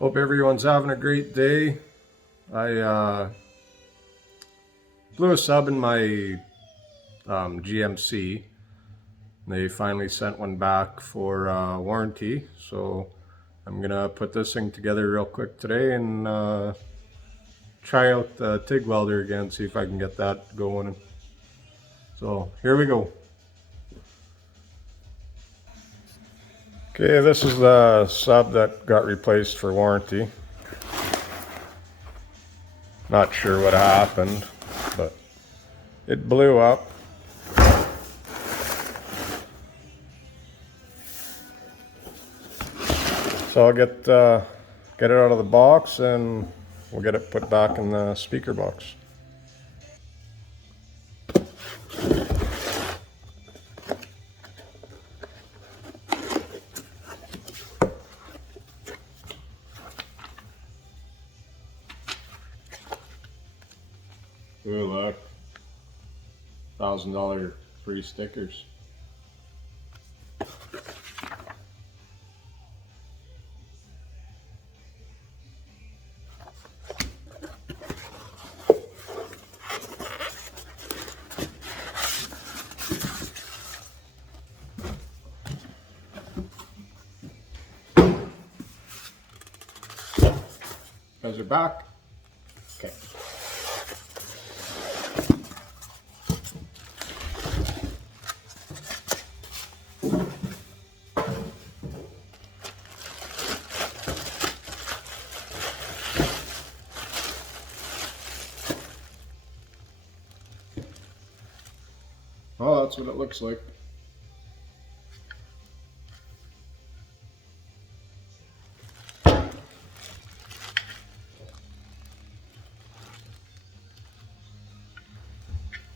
Hope everyone's having a great day. I blew a sub in my GMC. They finally sent one back for warranty, so I'm gonna put this thing together real quick today and try out the TIG welder again, see if I can get that going. So here we go. Okay, this is the sub that got replaced for warranty. Not sure what happened, but it blew up. So I'll get it out of the box and we'll get it put back in the speaker box. Ooh, look. $1,000 free stickers. Guys are back. Okay. Oh, that's what it looks like.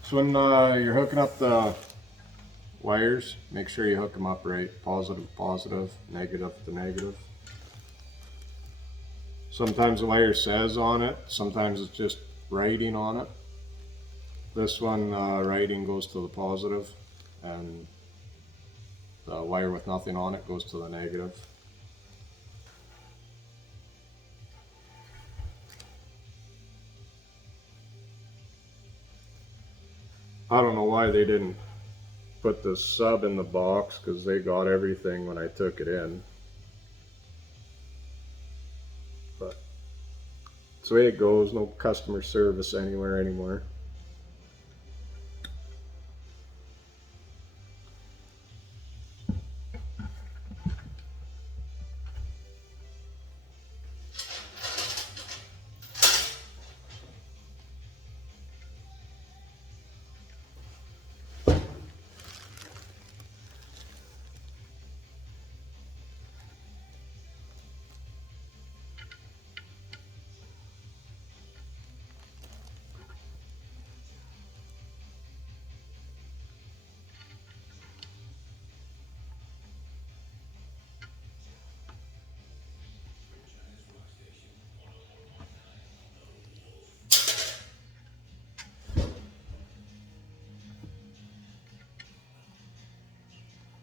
So when you're hooking up the wires, make sure you hook them up right. Positive, positive, negative to negative. Sometimes the wire says on it, sometimes it's just writing on it. This one, writing goes to the positive, and the wire with nothing on it goes to the negative. I don't know why they didn't put the sub in the box, because they got everything when I took it in. But it's the way it goes, no customer service anywhere anymore.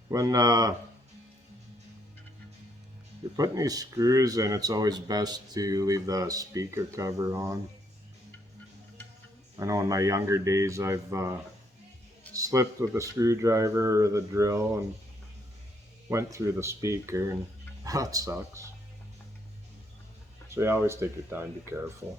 When you're putting these screws in, it's always best to leave the speaker cover on. I know in my younger days I've slipped with a screwdriver or the drill and went through the speaker, and that sucks. So you always take your time, be careful.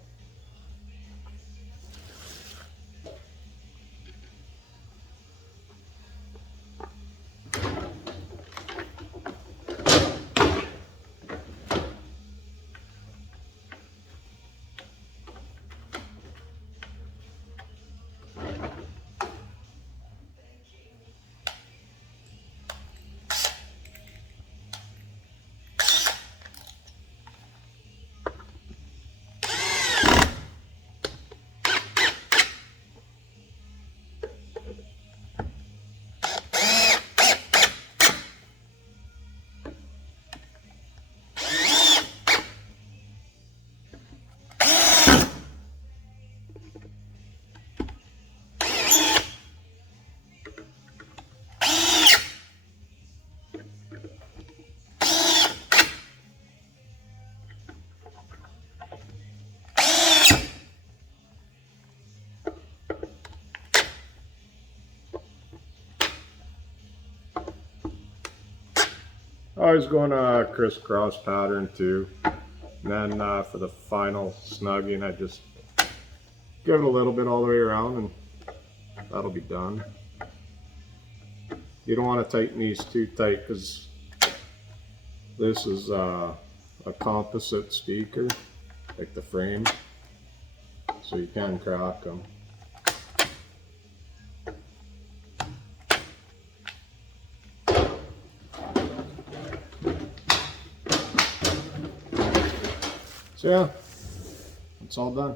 I was going a crisscross pattern too. And then for the final snugging, I just give it a little bit all the way around and that'll be done. You don't want to tighten these too tight because this is a composite speaker, like the frame, so you can crack them. So yeah, it's all done.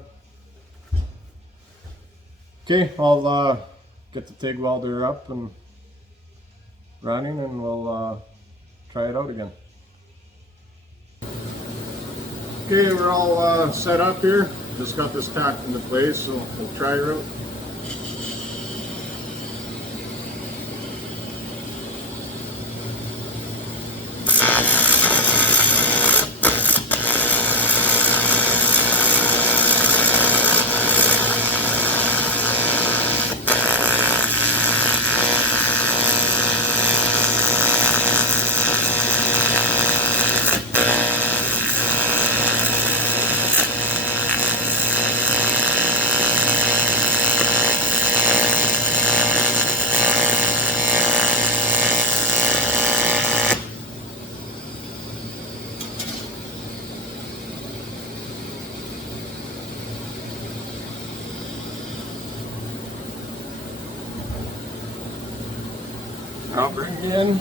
Okay, I'll get the TIG welder up and running and we'll try it out again. Okay, we're all set up here. Just got this tacked into place, so we'll try her out. I'll bring you in.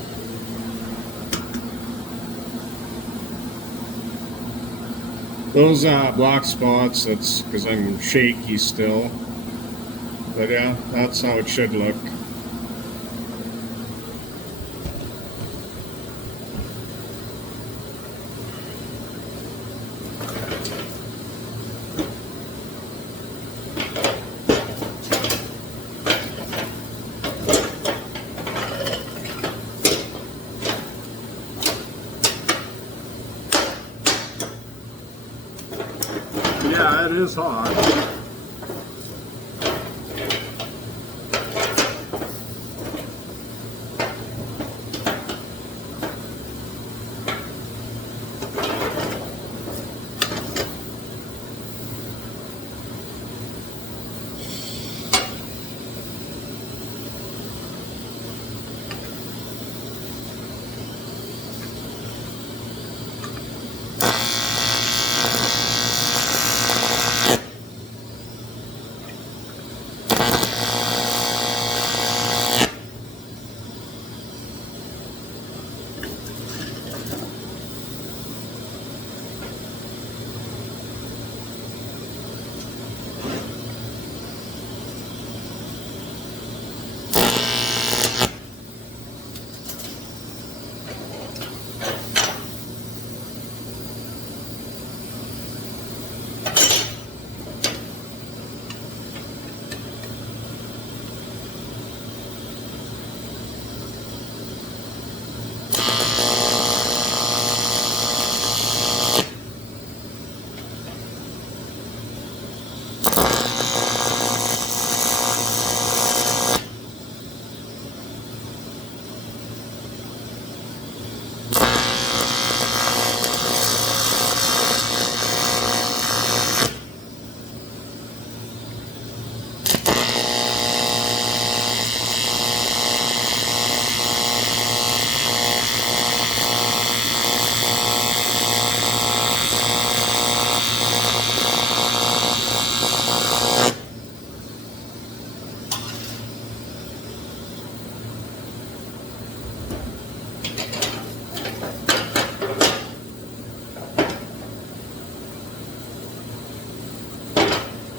Those black spots, that's because I'm shaky still. But yeah, that's how it should look. Yeah, it is hot.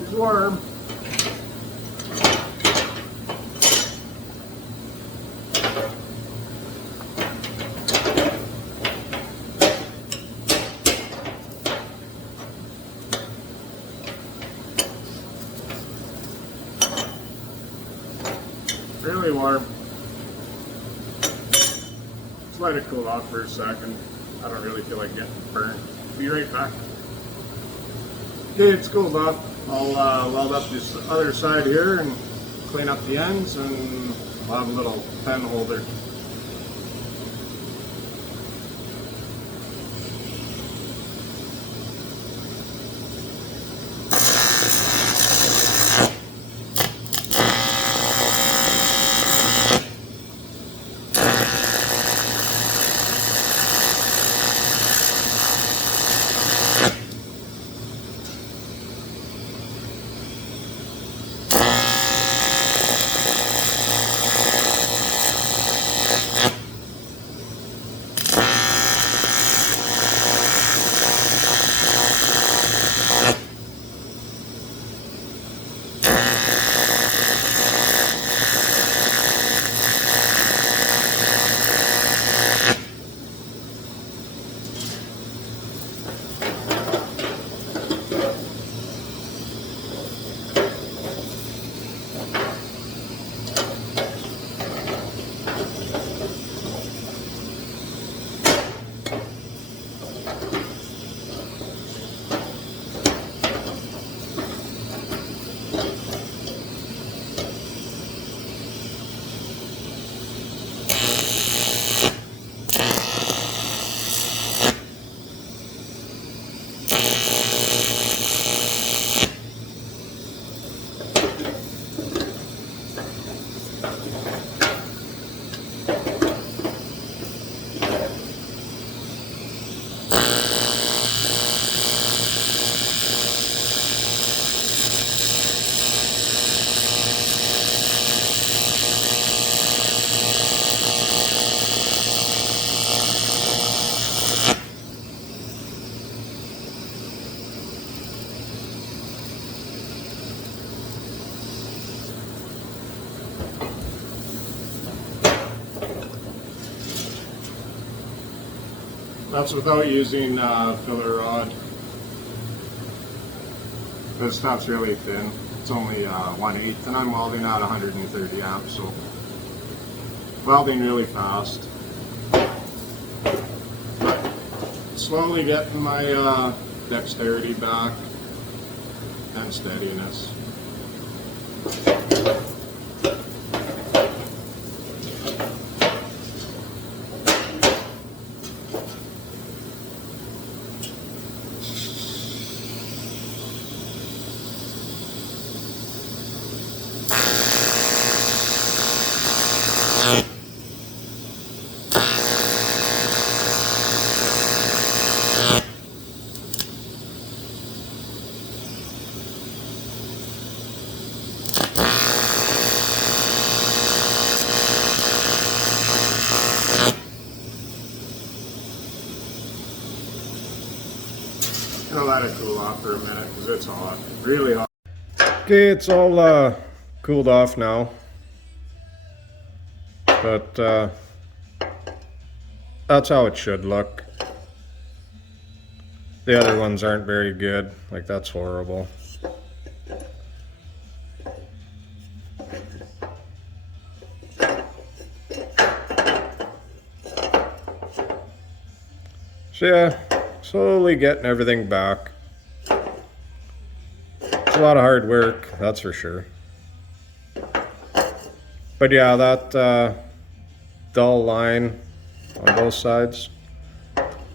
It's warm. Really warm. Just let it cool off for a second. I don't really feel like getting burned. Be right back. Okay, it's cooled off. I'll weld up this other side here and clean up the ends, and I'll have a little pen holder. That's without using filler rod. This stuff's really thin. It's only 1/8, and I'm welding at 130 amps, so welding really fast. But slowly getting my dexterity back and steadiness. Gonna let it cool off for a minute because it's hot, really hot. Okay, it's all cooled off now, but that's how it should look. The other ones aren't very good, like that's horrible. So yeah, slowly getting everything back. It's a lot of hard work, that's for sure. But yeah, that dull line on both sides,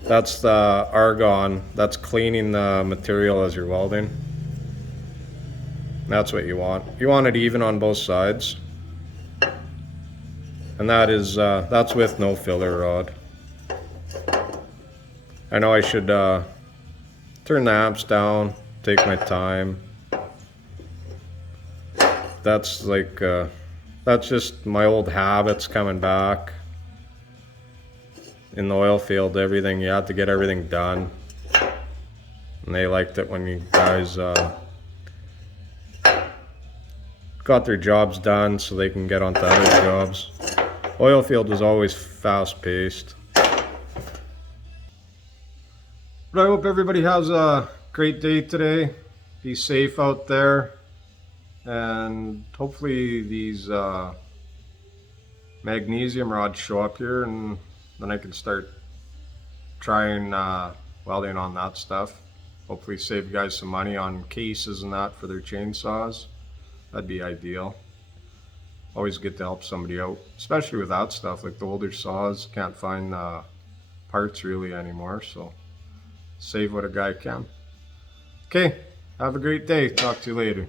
that's the argon. That's cleaning the material as you're welding. That's what you want. You want it even on both sides. And that is, that's with no filler rod. I know I should turn the amps down, take my time. That's like, that's just my old habits coming back. In the oil field, everything, you had to get everything done. And they liked it when you guys got their jobs done so they can get on to other jobs. Oil field was always fast paced. But I hope everybody has a great day today. Be safe out there. And hopefully these magnesium rods show up here, and then I can start trying welding on that stuff. Hopefully save you guys some money on cases and that for their chainsaws. That'd be ideal. Always good to help somebody out, especially with that stuff. Like the older saws, can't find parts really anymore, so save what a guy can. Okay, have a great day. Talk to you later.